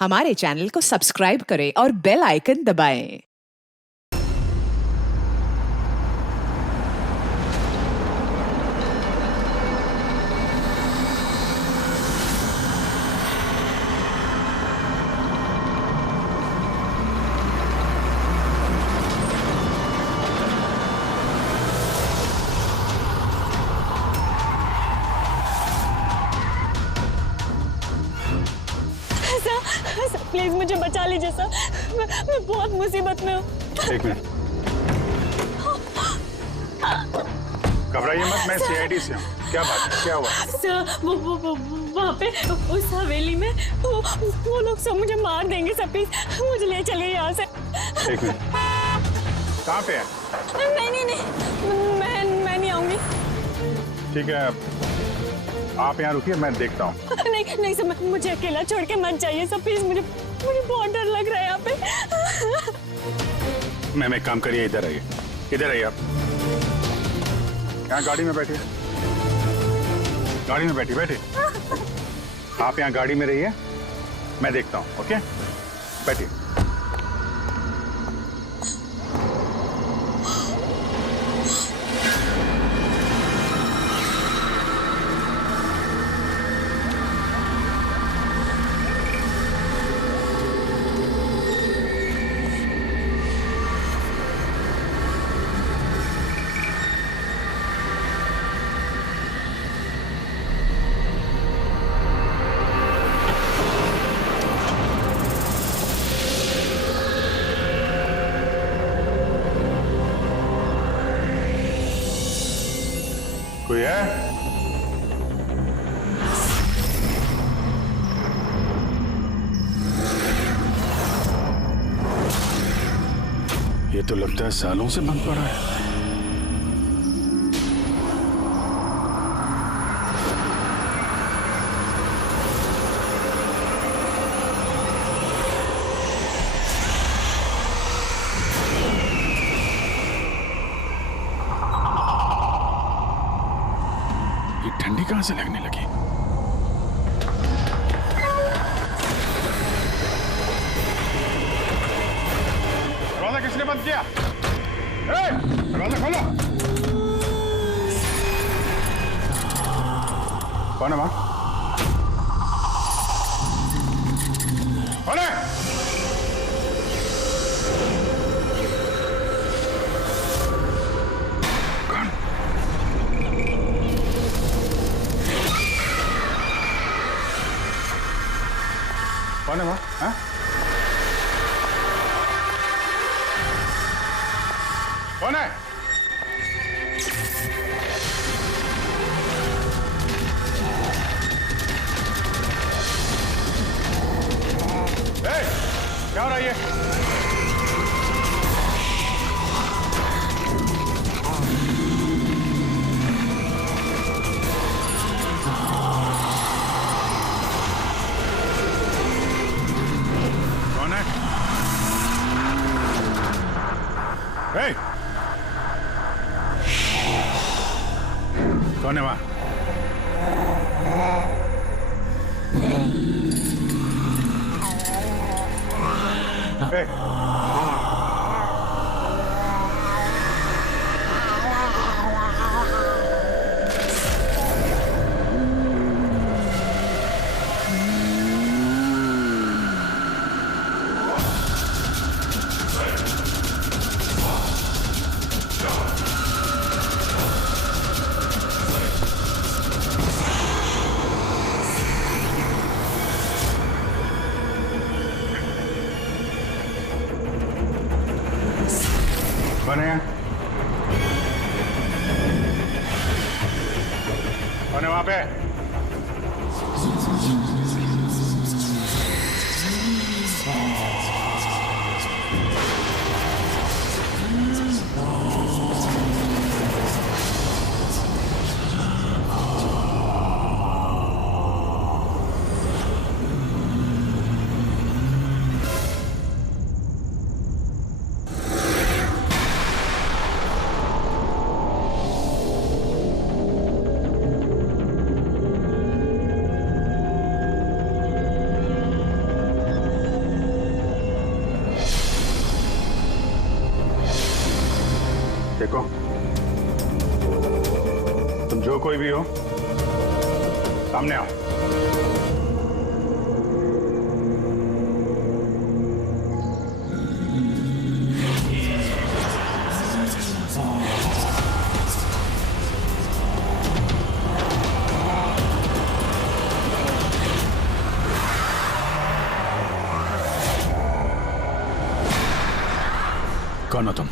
हमारे चैनल को सब्सक्राइब करें और बेल आइकन दबाएं। सर प्लीज मुझे बचा लीजिए सर, मैं बहुत मुसीबत में हूँ। एक मिनट, घबराइए मत, मैं सीआईडी से हूँ। क्या बात है, क्या हुआ? सर वो वहाँ पे उस हवेली में वो लोग सब मुझे मार देंगे सर, प्लीज मुझे ले चलिए यहाँ से। एक मिनट, कहाँ पे है? नहीं मैं नहीं आऊंगी। ठीक है, आप यहाँ रुकिए, मैं देखता हूँ। नहीं सर, मुझे अकेला छोड़ के मत जाइए सर, प्लीज मुझे बहुत डर लग रहा है यहाँ पे। मैम एक काम करिए, इधर आइए, इधर आइए आप। यहाँ गाड़ी में बैठिए, गाड़ी में बैठिए। आप यहाँ गाड़ी में रहिए, मैं देखता हूँ। ओके, बैठिए। कोई है? ये तो लगता है सालों से बंद पड़ा है। ये ठंडी कहां से लगने लगी? दरवाजा किसने बंद किया? दरवाजा खोलो। कौन है वहां? कौन है? कौन है वहां? हाँ? कौन है? क्या हो रहा है ये? कौन है? कौन है वहां? कौन है? कौन है वहां पे? कोई भी हो, सामने आओ। कौन हो तुम?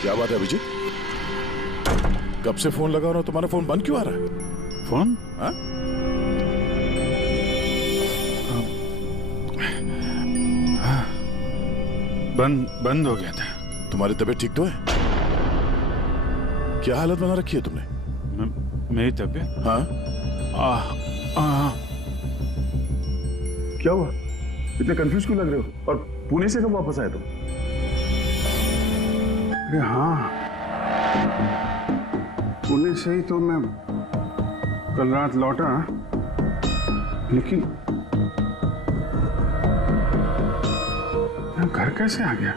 क्या बात है अभिजीत? कब से फोन लगा रहा हूं, तुम्हारा फोन बंद क्यों आ रहा है? फोन? हाँ? बंद हो गया था। तुम्हारी तबीयत ठीक तो है? क्या हालत बना रखी है तुमने? मेरी तबीयत? हाँ? क्या हुआ? इतने कंफ्यूज क्यों लग रहे हो? और पुणे से कब वापस आए तुम? अरे हाँ, पुणे से ही तो मैं कल रात लौटा, लेकिन मैं घर कैसे आ गया?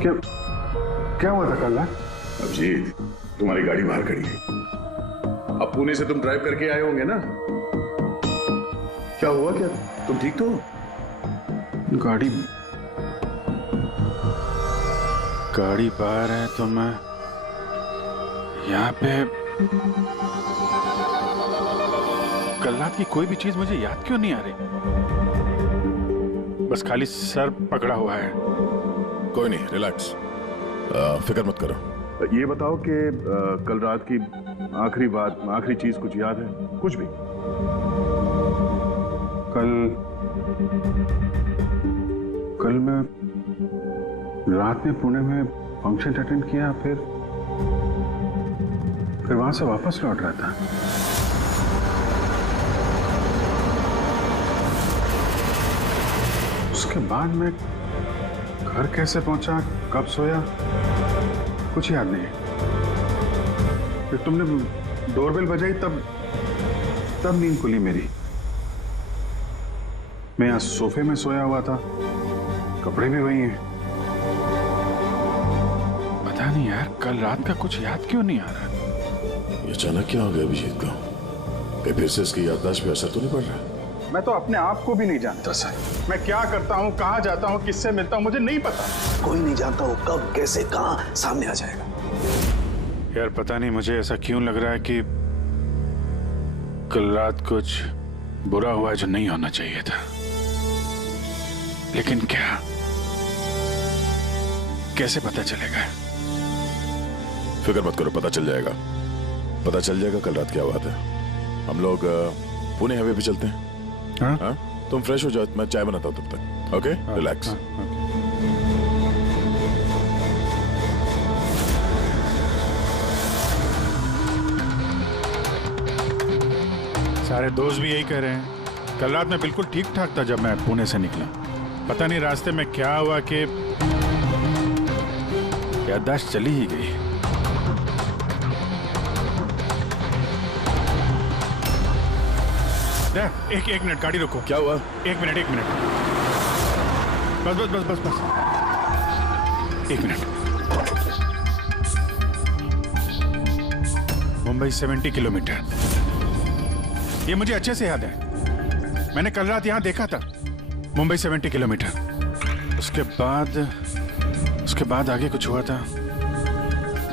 क्या हुआ था कल रात? अभिजीत, तुम्हारी गाड़ी बाहर खड़ी है। अब पुणे से तुम ड्राइव करके आए होंगे ना? क्या हुआ? क्या तुम ठीक तो हो? गाड़ी बाहर है तो मैं यहाँ पे। कल रात की कोई भी चीज मुझे याद क्यों नहीं आ रही? बस खाली सर पकड़ा हुआ है। कोई नहीं, रिलैक्स, फिक्र मत करो। ये बताओ कि कल रात की आखिरी बात, आखिरी चीज कुछ याद है? कुछ भी? कल मैं रात में पुणे में फंक्शन अटेंड किया, फिर वहां से वापस लौट रहा था। उसके बाद मैं घर कैसे पहुंचा, कब सोया, कुछ याद नहीं। फिर तुमने डोरबेल बजाई, तब नींद खुली मेरी। मैं यहाँ सोफे में सोया हुआ था, कपड़े भी वही हैं। पता नहीं यार, कल रात का कुछ याद क्यों नहीं आ रहा? ये अचानक क्या हो गया अभिजीत को? कहीं फिर से इसकी याददाश्त पे असर तो नहीं पड़ रहा? मैं तो अपने आप को भी नहीं जानता सर। मैं क्या करता हूँ, कहाँ जाता हूँ, किससे मिलता हूँ, मुझे नहीं पता। कोई नहीं जानता वो कब, कैसे, कहाँ सामने आ जाएगा। यार पता नहीं मुझे ऐसा क्यों लग रहा है कि कल रात कुछ बुरा हुआ जो नहीं होना चाहिए था। लेकिन क्या, कैसे पता चलेगा? फिक्र मत करो, पता चल जाएगा। पता चल जाएगा कल रात क्या बात है। हम लोग पुणे हाईवे पे चलते हैं। हाँ? हाँ? तुम फ्रेश हो जाओ, मैं चाय बनाता हूँ तब तक। Okay, relax. सारे दोस्त भी यही कह रहे हैं। कल रात मैं बिल्कुल ठीक ठाक था जब मैं पुणे से निकला। पता नहीं रास्ते में क्या हुआ कि याददाश्त चली ही गई। एक मिनट, गाड़ी रोको। क्या हुआ? एक मिनट। बस। एक मिनट। मुंबई 70 किलोमीटर, ये मुझे अच्छे से याद है। मैंने कल रात यहां देखा था। मुंबई 70 किलोमीटर। उसके बाद आगे कुछ हुआ था।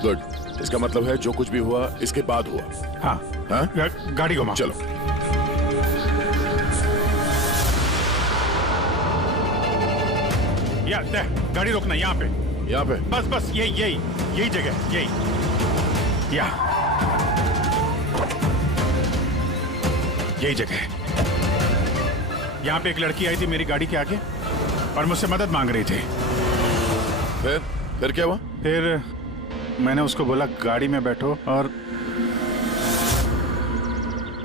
गुड, इसका मतलब है जो कुछ भी हुआ इसके बाद हुआ। हाँ हाँ? गाड़ी घुमाओ। चलो। गाड़ी रोकना यहाँ पे। यहाँ पे? बस यही जगह, यही। यही जगह है। यहाँ पे एक लड़की आई थी मेरी गाड़ी के आगे और मुझसे मदद मांग रही थी। फिर क्या हुआ? फिर मैंने उसको बोला गाड़ी में बैठो और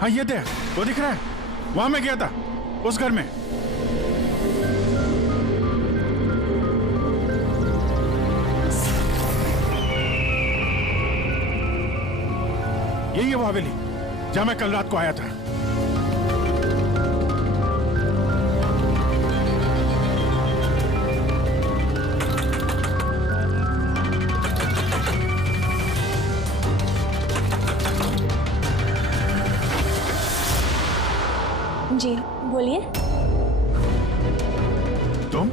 हाँ ये देख, वो दिख रहा है, वहां मैं गया था, उस घर में। यही है वो हवेली जहां मैं कल रात को आया था। जी बोलिए। तुम?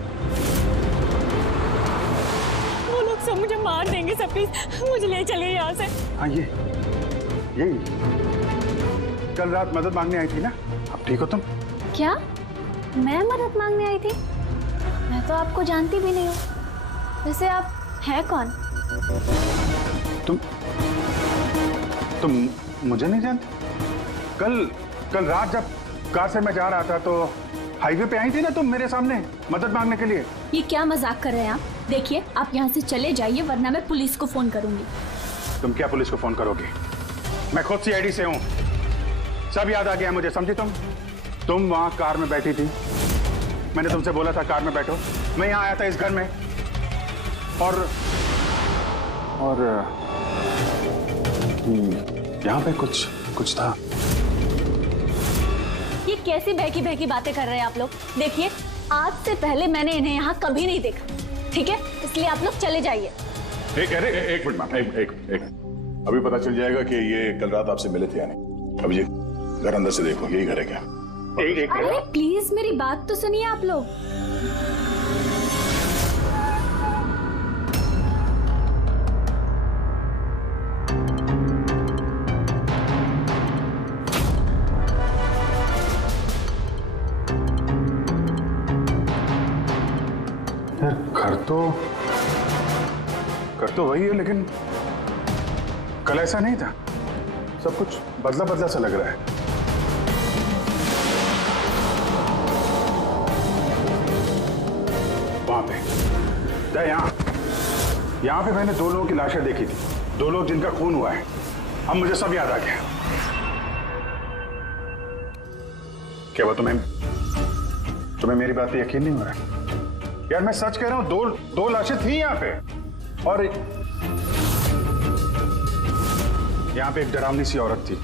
वो लोग सब मुझे मार देंगे सब, प्लीज मुझे ले चलिए यहाँ से। हाँ यही कल रात मदद मांगने आई थी ना, अब ठीक हो तुम? क्या मैं मदद मांगने आई थी? मैं तो आपको जानती भी नहीं हूँ। वैसे आप हैं कौन? तुम मुझे नहीं जानते? कल रात जब कार से मैं जा रहा था तो हाईवे पे आई थी ना तुम मेरे सामने मदद मांगने के लिए। ये क्या मजाक कर रहे हैं आप? देखिए आप यहाँ से चले जाइए वरना मैं पुलिस को फोन करूंगी। तुम क्या पुलिस को फोन करोगे? मैं खुद सीआईडी से हूँ, सब याद आ गया मुझे, समझी तुम वहां कार में बैठी थी, मैंने तुमसे बोला था कार में बैठो, मैं यहाँ आया था इस घर में और यहाँ पे कुछ था। ये कैसी बहकी बहकी बातें कर रहे हैं आप लोग? देखिए आज से पहले मैंने इन्हें यहाँ कभी नहीं देखा, ठीक है? इसलिए आप लोग चले जाइए। एक मिनट मैम, एक अभी पता चल जाएगा कि ये कल रात आपसे मिले थे या नहीं। अब ये घर अंदर से देखो, यही घर है क्या? अरे प्लीज मेरी बात तो सुनिए आप लोग। घर तो वही है लेकिन कल ऐसा नहीं था, सब कुछ बदला बदला सा लग रहा है। वहां पे यहाँ पे मैंने 2 लोगों की लाशें देखी थी, 2 लोग जिनका खून हुआ है। अब मुझे सब याद आ गया। क्या हुआ तुम्हें मेरी बात पे यकीन नहीं हो रहा? यार मैं सच कह रहा हूं, 2 लाशें थी यहाँ पे और यहाँ पे एक डरावनी सी औरत थी,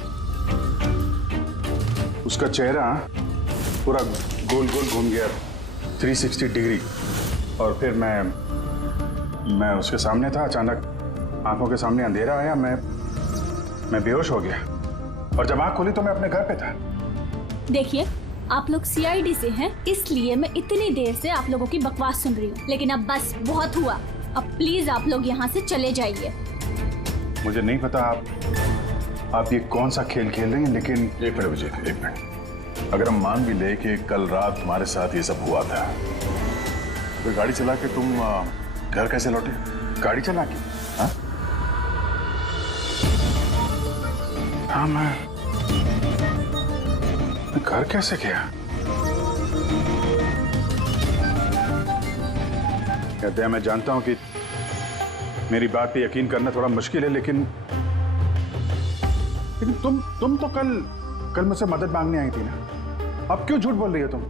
उसका चेहरा पूरा गोल गोल घूम गया 360 डिग्री और फिर मैं उसके सामने था, अचानक आंखों के सामने अंधेरा आया, मैं बेहोश हो गया और जब आंख खुली तो मैं अपने घर पे था। देखिए आप लोग सीआईडी से हैं, इसलिए मैं इतनी देर से आप लोगों की बकवास सुन रही हूँ, लेकिन अब बस बहुत हुआ। अब प्लीज आप लोग यहाँ से चले जाइए। मुझे नहीं पता आप ये कौन सा खेल खेल रही हैं, लेकिन एक मिनट विजय, एक मिनट। अगर हम मान भी ले कि कल रात तुम्हारे साथ ये सब हुआ था, तो गाड़ी चला के तुम घर कैसे लौटे? गाड़ी चला के? हाँ मैं घर कैसे गया? कहते हैं, मैं जानता हूं कि मेरी बात पे यकीन करना थोड़ा मुश्किल है, लेकिन तुम तो कल मुझसे मदद मांगने आई थी ना, अब क्यों झूठ बोल रही हो तुम?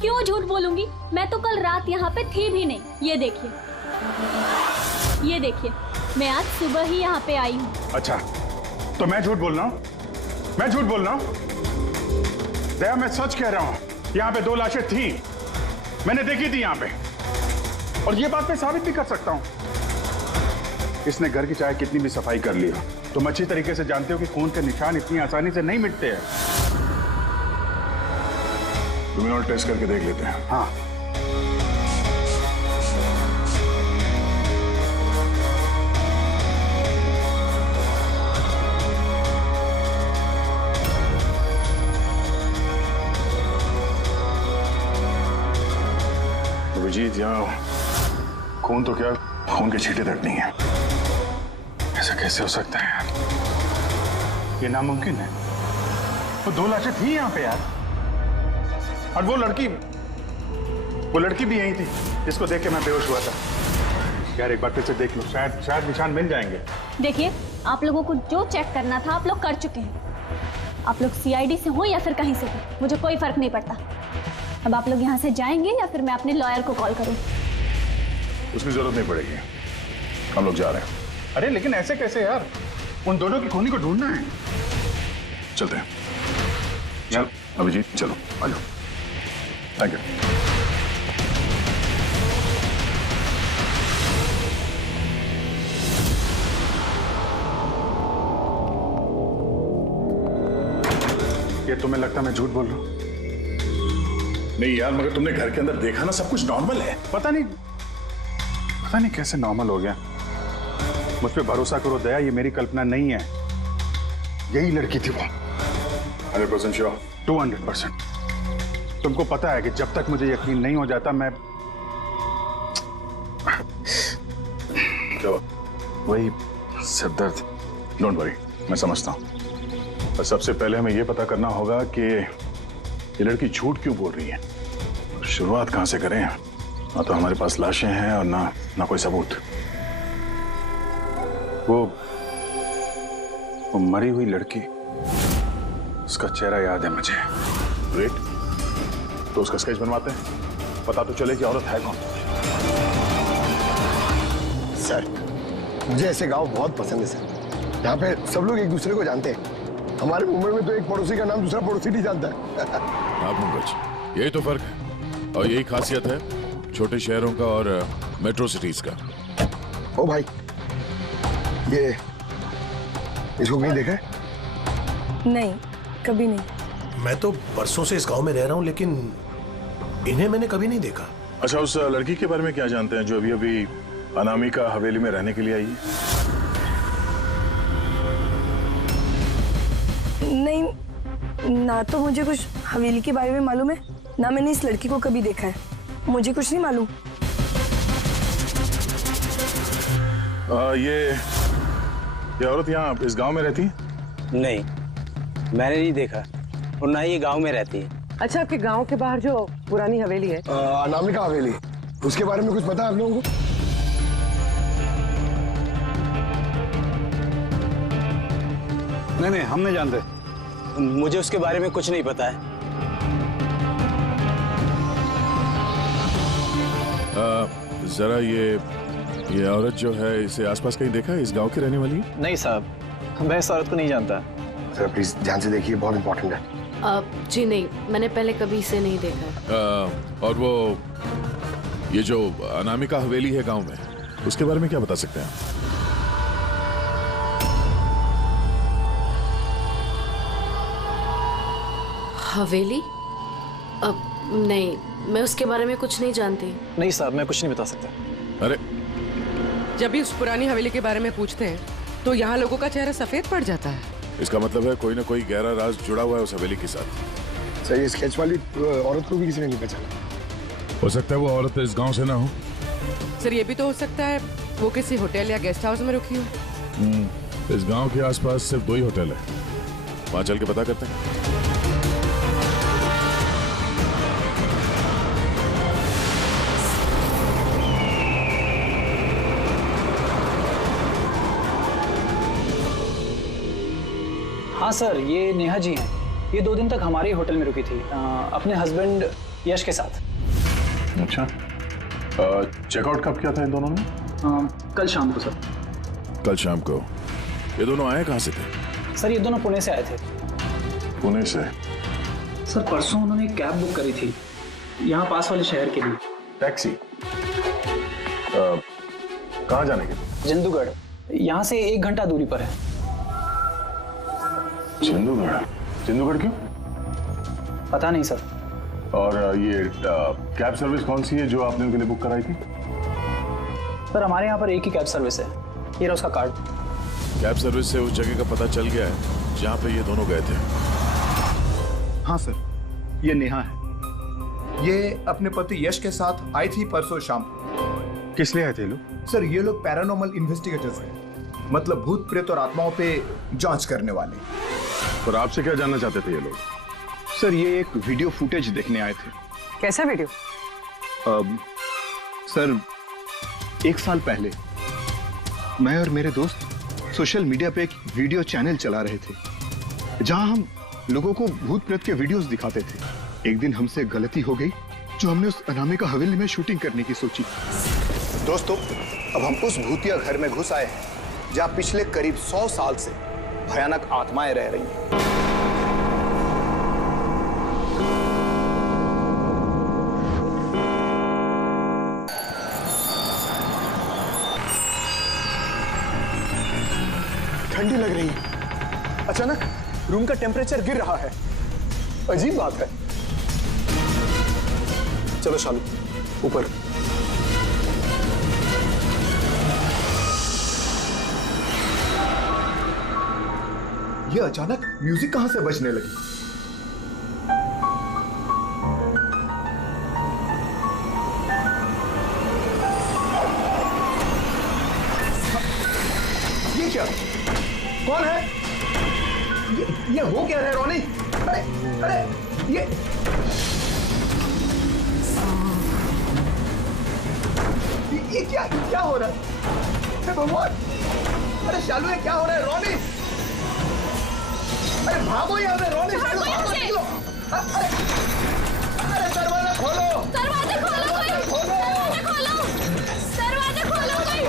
क्यों झूठ बोलूंगी? मैं तो कल रात यहाँ पे थी भी नहीं। ये देखिए मैं आज सुबह ही यहाँ पे आई हूँ। अच्छा तो मैं झूठ बोल रहा हूँ? दया मैं सच कह रहा हूँ, यहाँ पे 2 लाशें थी, मैंने देखी थी यहाँ पे और ये बात मैं साबित भी कर सकता हूँ। इसने घर की चाहे कितनी भी सफाई कर ली हो, तुम अच्छी तरीके से जानते हो कि खून के निशान इतनी आसानी से नहीं मिटते हैं। तुम्हें और टेस्ट करके देख लेते हैं। हाँ अभिजीत, यहाँ खून तो क्या, खून के छींटे तक नहीं है। ऐसा कैसे हो सकता है यार? ये नामुमकिन है। तो 2 लाशें थी यहाँ पे यार, और वो लड़की भी यही थी जिसको देख के मैं बेहोश हुआ था। यार एक बार फिर से देख लो, शायद निशान मिल जाएंगे। देखिए, आप लोगों को जो चेक करना था आप लोग कर चुके हैं। आप लोग सीआईडी से हो या फिर कहीं से हो, मुझे कोई फर्क नहीं पड़ता। अब आप लोग यहाँ से जाएंगे या फिर मैं अपने लॉयर को कॉल करूँ? उसकी जरूरत नहीं पड़ेगी, हम लोग जा रहे हैं। अरे लेकिन ऐसे कैसे यार, उन दोनों की खूनी को ढूंढना है। चलते हैं। चल अभिजीत, चलो आ जाओ। Thank you. ये तुम्हें लगता है मैं झूठ बोल रहा हूँ? नहीं यार, मगर तुमने घर के अंदर देखा ना, सब कुछ नॉर्मल है। पता नहीं कैसे नॉर्मल हो गया। मुझ पे भरोसा करो दया, ये मेरी कल्पना नहीं है। यही लड़की थी वो। 100% श्योर? 200%। तुमको पता है कि जब तक मुझे यकीन नहीं हो जाता मैं क्या वही सिर दर्द। डोंट वरी, मैं समझता हूँ। पर सबसे पहले हमें यह पता करना होगा कि ये लड़की झूठ क्यों बोल रही है। शुरुआत कहां से करें? ना तो हमारे पास लाशें हैं और ना कोई सबूत। वो मरी हुई लड़की, उसका चेहरा याद है मुझे। ग्रेट, तो उसका स्केच बनवाते हैं, पता तो चले कि औरत है कौन। सर, मुझे ऐसे गांव बहुत पसंद है सर। यहाँ पे सब लोग एक दूसरे को जानते हैं। हमारे मुंबई में तो एक पड़ोसी का नाम दूसरा पड़ोसी नहीं जानता है। हाँ पंकज, यही तो फर्क है और यही खासियत है छोटे शहरों का और मेट्रो सिटीज का। ओ भाई, ये इसको कहीं देखा है? नहीं, कभी नहीं। मैं तो बरसों से इस गांव में रह रहा हूं, लेकिन इन्हें मैंने कभी नहीं देखा। अच्छा, उस लड़की के बारे में क्या जानते हैं जो अभी अभी अनामिका हवेली में रहने के लिए आई है? नहीं, ना तो मुझे कुछ हवेली के बारे में मालूम है, ना मैंने इस लड़की को कभी देखा है। मुझे कुछ नहीं मालूम। ये औरत यहाँ इस गांव में रहती है? नहीं, मैंने नहीं देखा और ना ही ये गांव में रहती है। अच्छा, आपके गांव के बाहर जो पुरानी हवेली है, अनामिका हवेली, उसके बारे में कुछ पता है आप लोगों को? नहीं, हम नहीं जानते। मुझे उसके बारे में कुछ नहीं पता है। जरा ये औरत जो है, इसे आसपास कहीं देखा है? इस गांव की रहने वाली है? नहीं साहब, मैं इस औरत को नहीं जानता। सर प्लीज ध्यान से देखिए, बहुत इंपॉर्टेंट है। जी नहीं, मैंने पहले कभी इसे नहीं देखा। और वो ये जो अनामिका हवेली है गांव में, उसके बारे में क्या बता सकते हैं आप? हवेली? नहीं, मैं उसके बारे में कुछ नहीं जानती। नहीं साहब, मैं कुछ नहीं बता सकता। अरे, जब भी उस पुरानी हवेली के बारे में पूछते हैं तो यहाँ लोगों का चेहरा सफेद पड़ जाता है। इसका मतलब है कोई ना कोई गहरा राज जुड़ा हुआ है उस हवेली के साथ। सर, ये स्केच वाली औरत को भी किसी ने नहीं पहचाना। हो सकता है वो औरत इस गांव से ना हो। सर, ये भी तो हो सकता है वो किसी होटल या गेस्ट हाउस में रुकी हो। इस गांव के आसपास सिर्फ 2 ही होटल है, वहां चल के पता करते हैं। हाँ सर, ये नेहा जी हैं। ये 2 दिन तक हमारे ही होटल में रुकी थी, अपने हस्बैंड यश के साथ। अच्छा, चेकआउट कब किया था इन दोनों ने? कल शाम को सर। कल शाम को? ये दोनों आए कहाँ से थे? सर, ये दोनों पुणे से आए थे। पुणे से? सर, परसों उन्होंने कैब बुक करी थी यहाँ पास वाले शहर के लिए। टैक्सी? कहाँ जाने के लिए? जंदूगढ़, यहाँ से 1 घंटा दूरी पर है। जंदूगढ़ क्यों? पता नहीं सर। और ये कैब सर्विस कौन सी है जो आपने उनके लिए बुक कराई थी? सर, हमारे यहाँ पर एक ही कैब सर्विस है। ये रहा उसका कार्ड। कैब सर्विस से उस जगह का पता चल गया है जहाँ पे ये दोनों गए थे। हाँ सर, ये नेहा है। ये अपने पति यश के साथ आई थी परसों शाम। किस लिए आए थे लोग? सर ये लोग पैरानॉर्मल इन्वेस्टिगेटर्स हैं, मतलब भूत प्रेत और आत्माओं पे जांच करने वाले। और आपसे क्या जानना चाहते थे ये लोग? सर ये एक वीडियो फुटेज देखने आए थे। कैसा वीडियो? सर 1 साल पहले मैं और मेरे दोस्त सोशल मीडिया पे एक वीडियो चैनल चला रहे थे जहां हम लोगों को भूत प्रेत के वीडियोस दिखाते थे। एक दिन हमसे गलती हो गई जो हमने उस अनामिका हवेली में शूटिंग करने की सोची। दोस्तों अब हम उस भूतिया घर में घुस आए हैं जहां पिछले करीब 100 साल से भयानक आत्माएं रह रही हैं। ठंडी लग रही है। अचानक रूम का टेम्परेचर गिर रहा है। अजीब बात है। चलो शालू ऊपर। ये अचानक म्यूजिक कहां से बजने लगी? ये क्या? कौन है? ये हो क्या रहा है रोनी? अरे ये क्या हो रहा है? भगवान! अरे शालू ये क्या हो रहा है? रोनी अरे भागो यहाँ से! रोनी शालू भागो, निकलो! अरे दरवाजा खोलो! दरवाजे खोलो कोई! दरवाजे खोलो! दरवाजे खोलो कोई!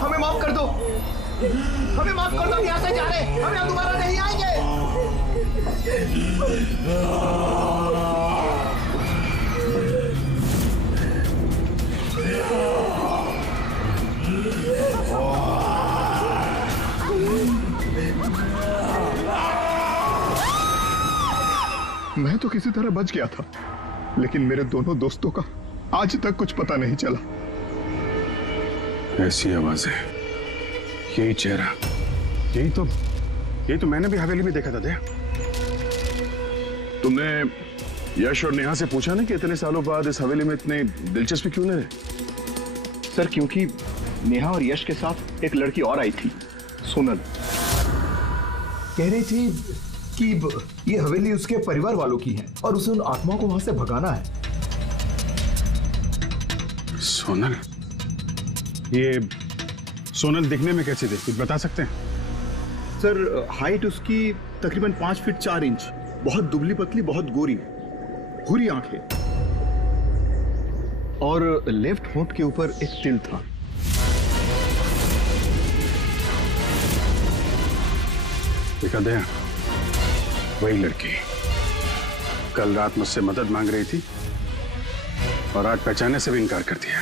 हमें माफ कर दो, हम यहाँ से जा रहे हैं, हम यहाँ दोबारा नहीं आएंगे। मैं तो किसी तरह बच गया था, लेकिन मेरे दोनों दोस्तों का आज तक कुछ पता नहीं चला। ऐसी आवाजें, यही चेहरा, यही तो मैंने भी हवेली में देखा था। दया, तुमने यश और नेहा से पूछा ना कि इतने सालों बाद इस हवेली में इतने दिलचस्पी क्यों ले? सर क्योंकि नेहा और यश के साथ एक लड़की और आई थी, सोनल। कह रही थी कि ये हवेली उसके परिवार वालों की है और उसे उन आत्माओं को वहां से भगाना है। सोनल? ये सोनल दिखने में कैसी थी, कुछ बता सकते हैं? सर हाइट उसकी तकरीबन 5 फीट 4 इंच, बहुत दुबली पतली, बहुत गोरी, भूरी आंखें और लेफ्ट होंठ के ऊपर एक तिल था। देखा दया, वही लड़की कल रात मुझसे मदद मांग रही थी और आज पहचानने से भी इनकार कर दिया।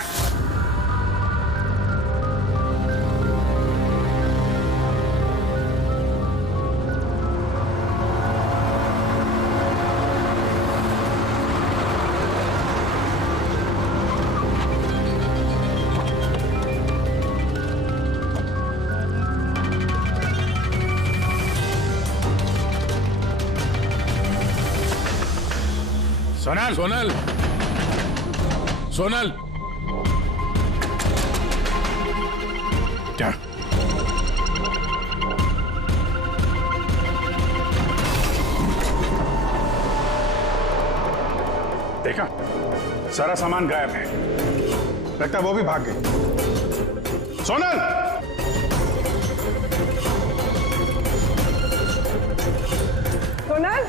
सोनल, सोनल, सोनल, क्या? देखा, सारा सामान गायब है, लगता वो भी भाग गई। सोनल! सोनल,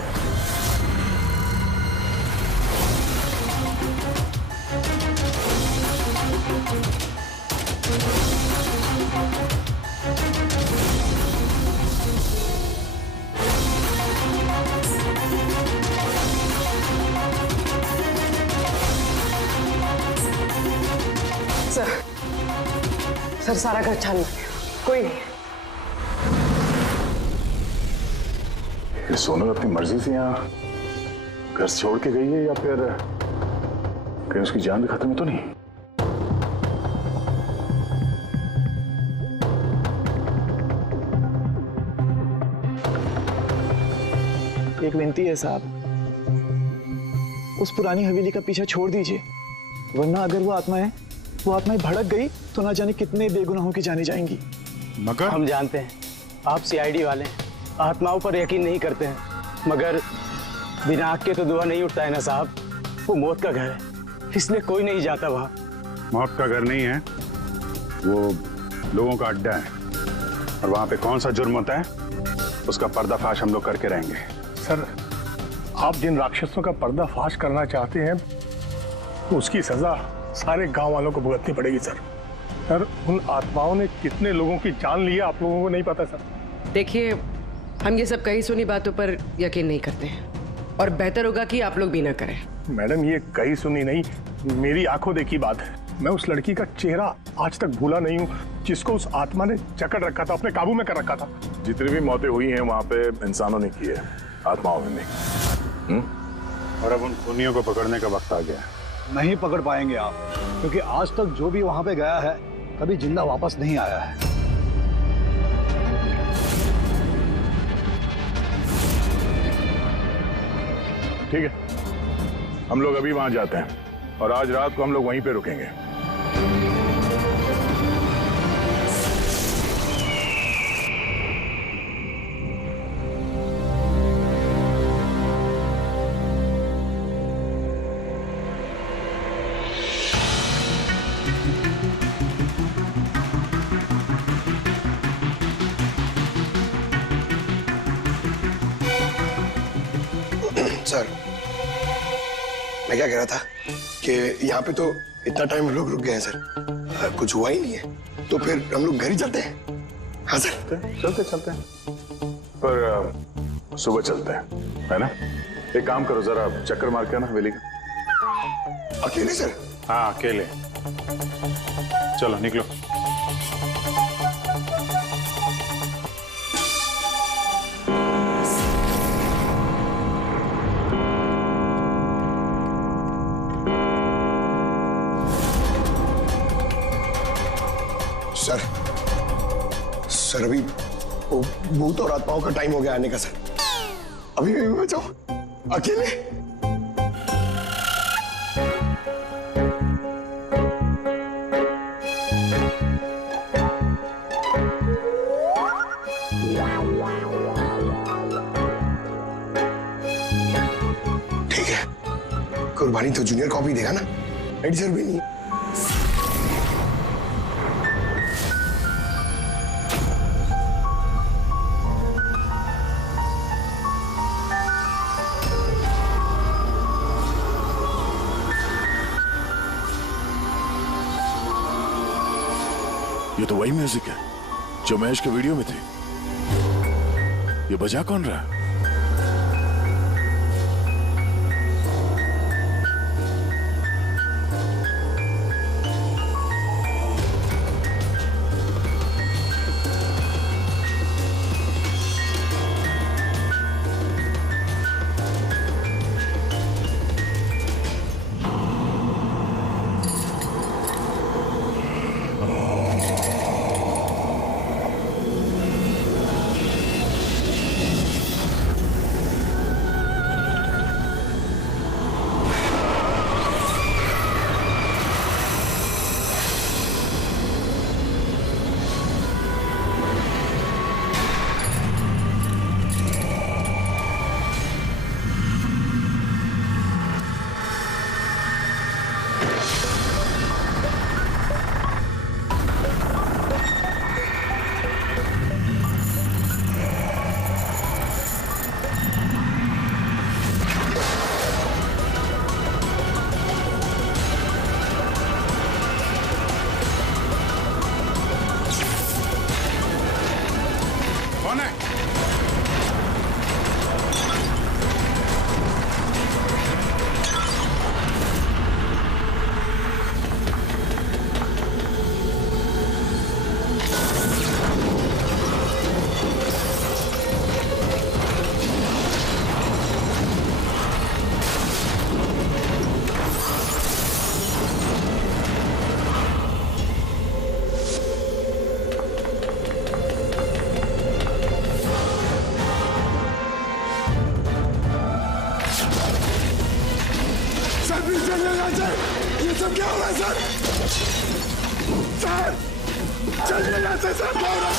सर सारा घर छानना कोई नहीं। ये सोनल अपनी मर्जी से यहाँ घर छोड़ के गई है या फिर कहीं उसकी जान भी खत्म तो नहीं? एक विनती है साहब, उस पुरानी हवेली का पीछा छोड़ दीजिए, वरना अगर वो आत्माएं भड़क गई तो ना जाने कितने बेगुनाहों की जाने जाएंगी। मगर हम जानते हैं आप सीआईडी वाले हैं, आत्माओं पर यकीन नहीं करते हैं, मगर बिना आग के तो धुआं नहीं उठता है ना साहब। वो मौत का घर है, इसलिए कोई नहीं जाता वहाँ। मौत का घर नहीं है, वो लोगों का अड्डा है, और वहां पे कौन सा जुर्म होता है उसका पर्दाफाश हम लोग करके रहेंगे। सर, आप जिन राक्षसों का पर्दाफाश करना चाहते हैं उसकी सजा सारे गांव वालों को भुगतनी पड़ेगी सर। सर, उन आत्माओं ने कितने लोगों की जान ली है आप लोगों को नहीं पता सर। देखिए, हम ये सब कही सुनी बातों पर यकीन नहीं करते हैं, और बेहतर होगा कि आप लोग भी ना करें। मैडम, ये कही सुनी नहीं, मेरी आंखों देखी बात है। मैं उस लड़की का चेहरा आज तक भूला नहीं हूँ जिसको उस आत्मा ने जकड़ रखा था, अपने काबू में कर रखा था। जितनी भी मौतें हुई हैं वहां पे इंसानों ने की है, आत्माओं ने नहीं। और अब उन खूनियों को पकड़ने का वक्त आ गया है। नहीं पकड़ पाएंगे आप, क्योंकि आज तक जो भी वहां पे गया है कभी जिंदा वापस नहीं आया है। ठीक है, हम लोग अभी वहां जाते हैं और आज रात को हम लोग वहीं पे रुकेंगे। सर, मैं क्या कह रहा था कि यहाँ पे तो इतना टाइम लोग रुक गए हैं सर, कुछ हुआ ही नहीं है, तो फिर हम लोग घर ही चलते हैं। हाँ सर, चलते हैं, पर सुबह चलते हैं, है ना? एक काम करो, जरा चक्कर मार के आना हवेली का। अकेले सर? हाँ, अकेले। चलो निकलो। सर, अभी वो भूत और आत्माओं का टाइम हो गया आने का सर। अभी मैं जाऊं अकेले? ठीक है, कुर्बानी तो जूनियर कॉपी देगा ना, एडिटर भी नहीं। ये तो वही म्यूजिक है जो महेश के वीडियो में थे। ये बजा कौन रहा है? प्लीज चलिए यहाँ से। ये सब क्या हो रहा है सर? सर चलिए यहाँ से सर, क्या हो रहा है?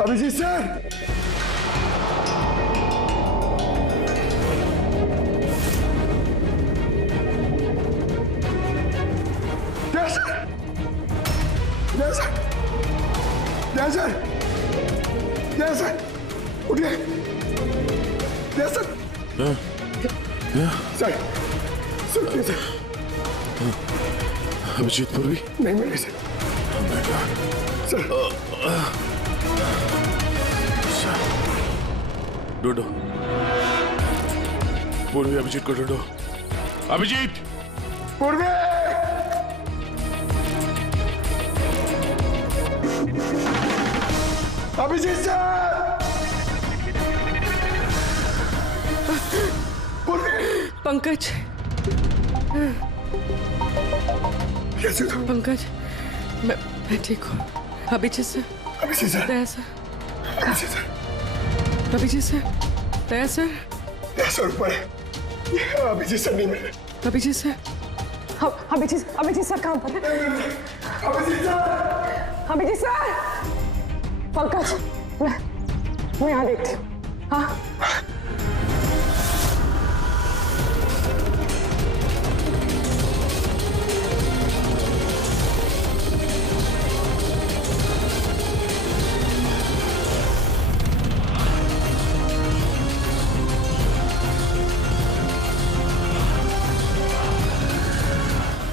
अभिजीत सर, सर उठिए। सर सुनिए सर। अभिजीत पूर्वी नहीं मिले सर। ढूंढो पूर्वी, अभिजीत को ढूंढो। अभिजीत पूर्वी, अभिजीत सर, पंकज, कैसे हो पंकज? मैं ठीक हूँ। Abhijeet sir, Abhijit sir, Daya sir, Abhijit sir, Abhijit sir, Daya sir, ऊपर है। अभिजीत सर नहीं मिले। अभिजीत सर, अभिजीत सर कहाँ पर है? अभिजीत सर, पंकज, मैं यहाँ देखती हूँ। हाँ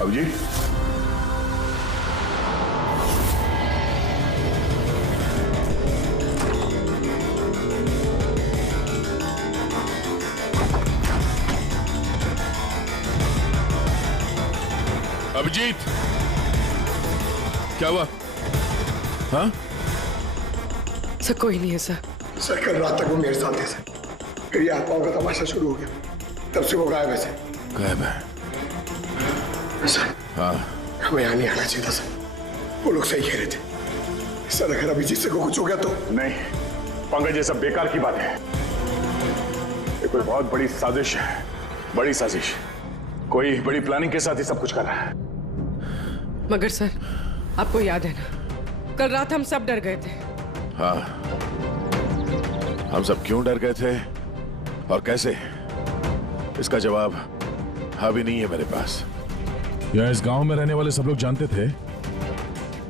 अभिजीत, अभिजीत, क्या हुआ? हाँ सर कोई नहीं है सर। सर कल रात तक वो मेरे साथ थे सर, फिर ये आत्माओं का तमाशा शुरू हो गया, तब से वो गायब है सर। गायब है? सर हाँ, हमें यहाँ नहीं आना चाहिए था सर, वो लोग सही कह रहे थे। सर अगर अभिजीत से को कुछ हो गया तो? नहीं पंकज, ये सब बेकार की बात है। ये कोई बहुत बड़ी साजिश है, बड़ी साजिश। कोई बड़ी प्लानिंग के साथ ही सब कुछ कर रहा है। मगर सर आपको याद है ना, कल रात हम सब डर गए थे। हाँ, हम सब क्यों डर गए थे और कैसे, इसका जवाब अभी नहीं है मेरे पास। या इस गांव में रहने वाले सब लोग जानते थे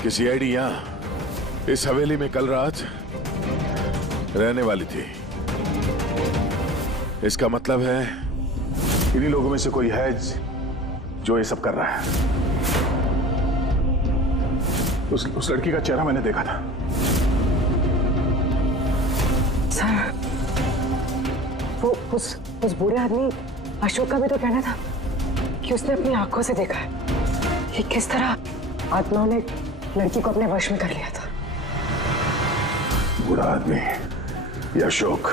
कि सीआईडी यहाँ इस हवेली में कल रात रहने वाली थी। इसका मतलब है इन्हीं लोगों में से कोई है जो ये सब कर रहा है। उस लड़की का चेहरा मैंने देखा था। सर, वो उस बूढ़े आदमी अशोक का भी तो कहना था कि उसने अपनी आंखों से देखा है कि किस तरह आत्माओं ने लड़की को अपने वश में कर लिया था। बूढ़ा आदमी, ये अशोक,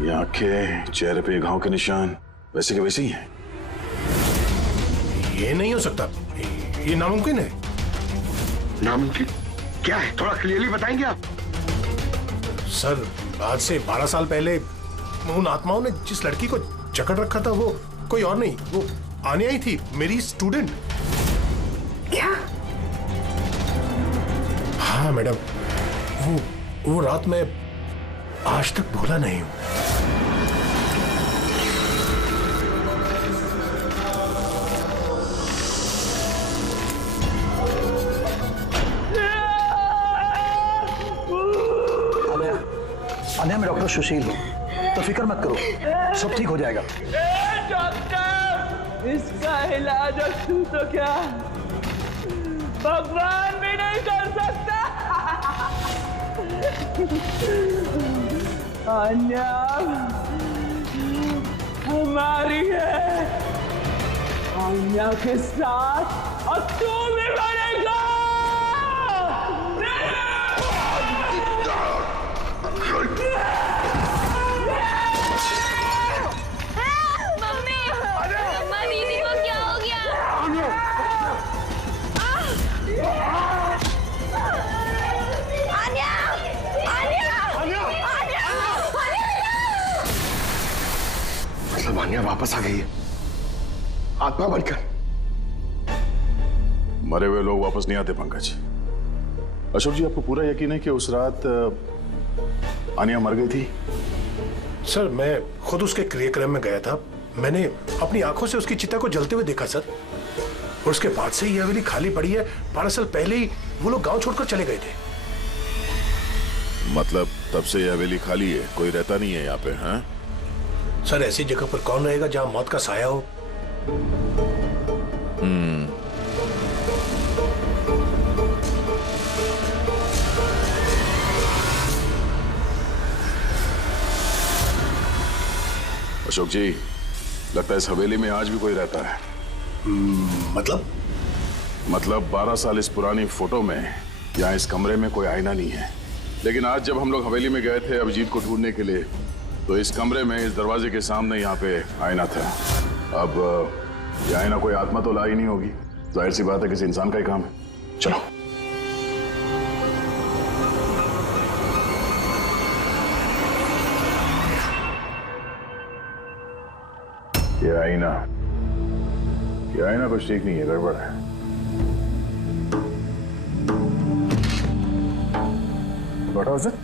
ये आंखें, चेहरे पे घाव के निशान वैसे के वैसे ही हैं। ये नहीं हो सकता, ये नामुमकिन है। नामुमकिन क्या है, थोड़ा क्लियरली बताएंगे आप? सर, आज से 12 साल पहले उन आत्माओं ने जिस लड़की को जकड़ रखा था वो कोई और नहीं, वो आने आई थी, मेरी स्टूडेंट। क्या? हाँ मैडम, वो रात मैं आज तक भूला नहीं हूं। अनया, मैं डॉक्टर सुशील हूँ, तो फिक्र मत करो, सब ठीक हो जाएगा। डॉक्टर, इसका इलाज तू तो क्या भगवान भी नहीं कर सकता। अन्या हमारी है, अन्या के साथ और तू भी मरेगा। मतलब आन्या वापस आ गई है, आत्मा बनकर। मरे हुए लोग वापस नहीं आते पंकज। अशोक जी, आपको पूरा यकीन है कि उस रात आन्या मर गई थी? सर, मैं खुद उसके क्रियाक्रम में गया था, मैंने अपनी आंखों से उसकी चिता को जलते हुए देखा सर। और उसके बाद से ये हवेली खाली पड़ी है। 12 साल पहले ही वो लोग गांव छोड़कर चले गए थे। मतलब तब से यह हवेली खाली है, कोई रहता नहीं है यहाँ पे? हाँ सर, ऐसी जगह पर कौन रहेगा जहां मौत का साया हो? अशोक जी, लगता है इस हवेली में आज भी कोई रहता है। मतलब 12 साल इस पुरानी फोटो में यहाँ इस कमरे में कोई आईना नहीं है, लेकिन आज जब हम लोग हवेली में गए थे अभिजीत को ढूंढने के लिए, तो इस कमरे में इस दरवाजे के सामने यहाँ पे आईना था। अब ये आईना कोई आत्मा तो ला ही नहीं होगी, जाहिर सी बात है किसी इंसान का ही काम है। चलो। ये आईना कुछ ठीक नहीं है, गड़बड़ है। What was it?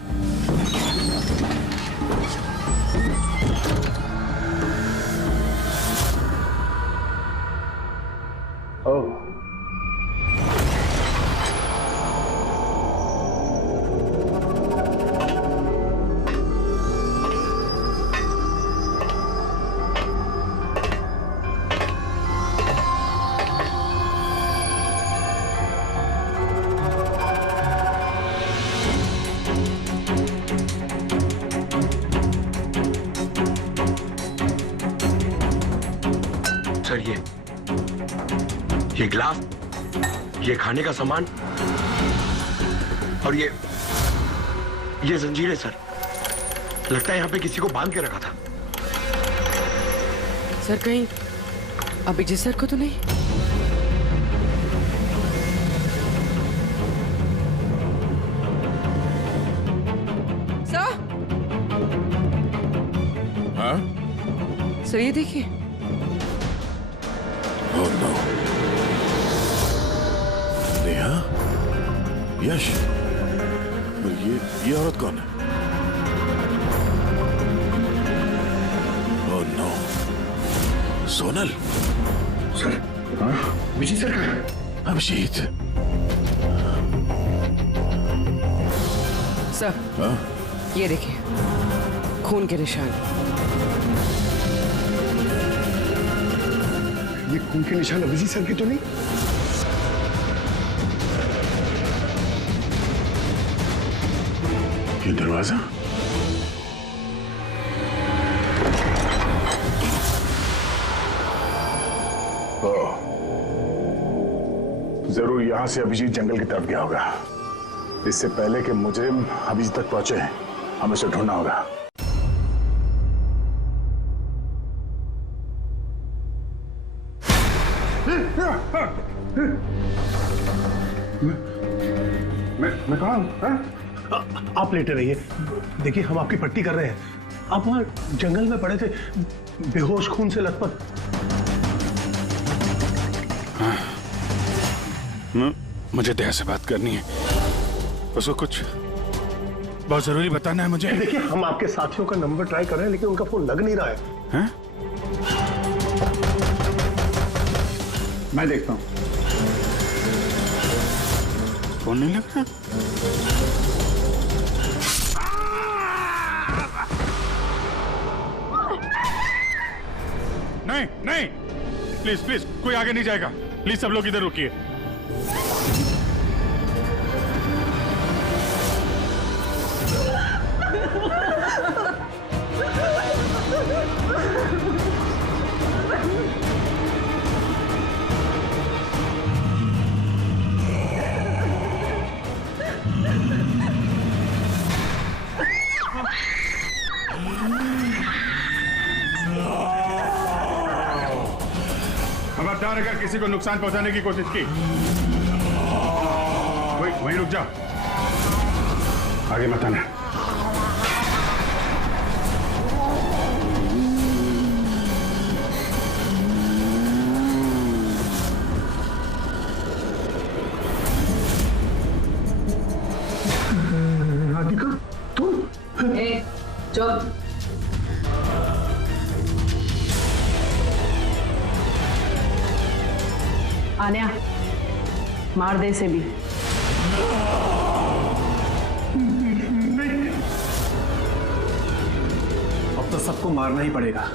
Oh. Sir, ये ग्लास, ये खाने का सामान और ये जंजीरें सर, लगता है यहाँ पे किसी को बांध के रखा था। सर, कहीं अभिजीत सर को तो नहीं? सर, हाँ सर ये देखिए। Oh no. नेहा, यश, ये औरत कौन है? Oh no. Sonal. Sir, Abhijit sir कहाँ है? अभिजीत। सर, हाँ? ये देखिए, खून के निशान। ये खून के निशान अभिजीत सर के तो नहीं? ये दरवाजा, जरूर यहाँ से अभिजीत जंगल की तरफ गया होगा। इससे पहले कि मुजरिम अभिजीत तक पहुंचे, हमें उसे ढूंढना होगा। मैं कहाँ हूँ? आप लेटे रहिए, देखिए हम आपकी पट्टी कर रहे हैं। आप वहाँ जंगल में पड़े थे, बेहोश, खून से लथपथ। मुझे दया से बात करनी है, उसको कुछ बहुत जरूरी बताना है मुझे। देखिए हम आपके साथियों का नंबर ट्राई कर रहे हैं, लेकिन उनका फोन लग नहीं रहा है। हैं? मैं देखता हूँ। फोन नहीं लग रहा? नहीं नहीं, प्लीज प्लीज, कोई आगे नहीं जाएगा। प्लीज सब लोग इधर रुकिए। खबरदार अगर किसी को नुकसान पहुंचाने की कोशिश की, वहीं रुक जाओ, आगे मत आना। राधिका तुम? चुप। आन्या, मार दे इसे भी। अब तो सबको मारना ही पड़ेगा।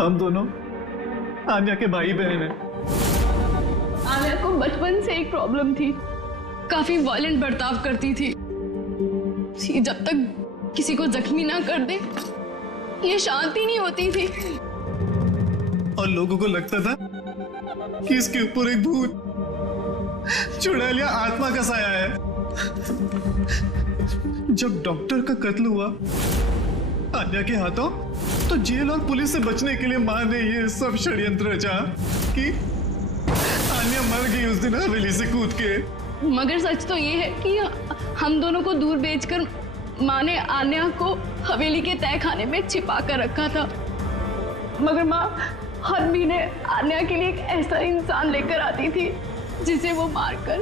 हम दोनों आन्या के भाई बहन हैं। आन्या को बचपन से एक प्रॉब्लम थी, काफी वायलेंट बर्ताव करती थी। जब तक किसी को जख्मी ना कर दे, ये शांति नहीं होती थी। और लोगों को लगता था कि इसके ऊपर एक भूत चुड़ैलिया आत्मा का साया है। जब डॉक्टर का कत्ल हुआ आन्या के हाथों, तो जेल और पुलिस से बचने के लिए मां ने ये सब षड्यंत्र रचा कि आन्या मर गई उस दिन हवेली से कूद के। मगर सच तो ये है कि हम दोनों को दूर बेचकर माँ ने आन्या को हवेली के तय खाने में छिपा कर रखा था। मगर माँ हर महीने आन्या के लिए एक ऐसा इंसान लेकर आती थी जिसे वो मारकर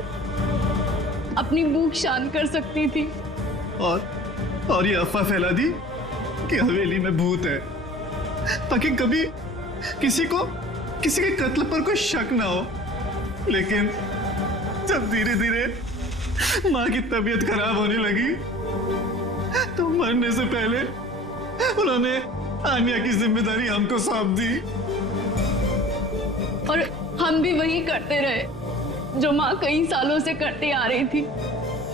अपनी भूख शांत कर सकती थी। और ये अफवाह फैला दी कि हवेली में भूत है, ताकि कभी किसी के कत्ल पर कोई शक ना हो। लेकिन जब धीरे धीरे माँ की तबीयत खराब होने लगी, तो मरने से पहले उन्होंने आन्या की जिम्मेदारी हमको सौंप दी। और हम भी वही करते रहे जो माँ कई सालों से करते आ रही थी।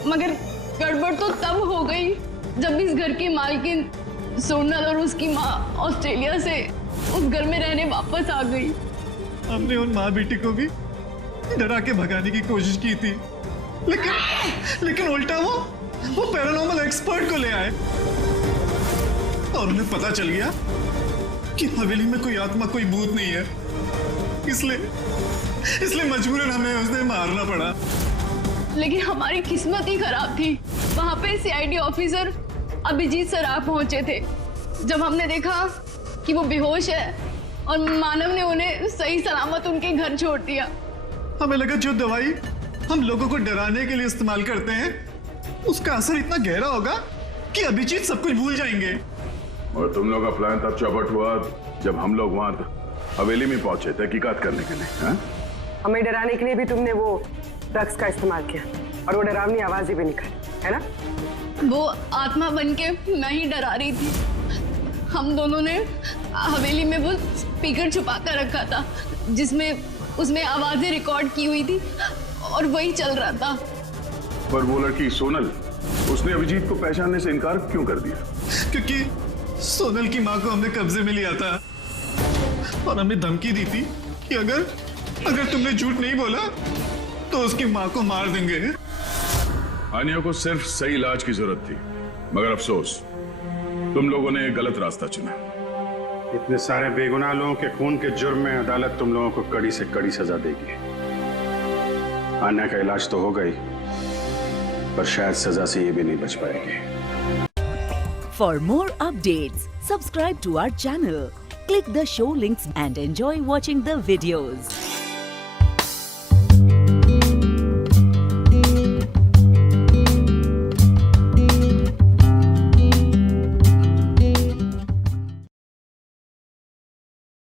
मगर गड़बड़ तो तब हो गई जब इस घर की मालकिन सोनल और उसकी माँ ऑस्ट्रेलिया से उस घर में रहने वापस आ गई। हमने उन माँ बेटी को भी डरा के भगाने की कोशिश की थी, लेकिन उल्टा वो पैरानॉर्मल एक्सपर्ट को ले आए और उन्हें पता चल गया कि हवेली में कोई आत्मा, कोई भूत नहीं है। इसलिए मजबूरन हमें उसने मारना पड़ा। लेकिन हमारी किस्मत ही खराब थी। वहां पे सीआईडी ऑफिसर अभिजीत सर आ पहुंचे थे। जब हमने देखा कि वो बेहोश है और मानव ने उन्हें सही सलामत उनके घर छोड़ दिया, हमें लगा जो दवाई हम लोगों को डराने के लिए इस्तेमाल करते हैं, उसका असर इतना गहरा होगा कि अभिजीत सब कुछ भूल जाएंगे। और तुम लोग का प्लान तब चौपट हुआ जब हम लोग वहां हवेली में पहुंचे तहकीकात करने के लिए। हाँ? हमें डराने के लिए भी तुमने वो ड्रग्स का इस्तेमाल किया और वो डरावनी आवाजें भी निकाली, है ना? वो आत्मा बनके मैं ही डरा रही थी। हम दोनों ने हवेली में वो स्पीकर छुपा कर रखा था जिसमें उसमें आवाजें रिकॉर्ड की हुई थी और वही चल रहा था। पर वो लड़की सोनल, उसने अभिजीत को पहचानने से इनकार क्यों कर दिया? क्योंकि सोनल की माँ को हमने कब्जे में लिया था और हमें धमकी दी थी कि अगर तुमने झूठ नहीं बोला तो उसकी माँ को मार देंगे। आनिया को सिर्फ सही इलाज की जरूरत थी, मगर अफसोस तुम लोगों ने गलत रास्ता चुना। इतने सारे बेगुनाह लोगों के खून के जुर्म में अदालत तुम लोगों को कड़ी से कड़ी सजा देगी। आन्या का इलाज तो हो गई, पर शायद सजा से ये भी नहीं बच पाएगी। For more updates, subscribe to our channel, click the show links and enjoy watching the videos.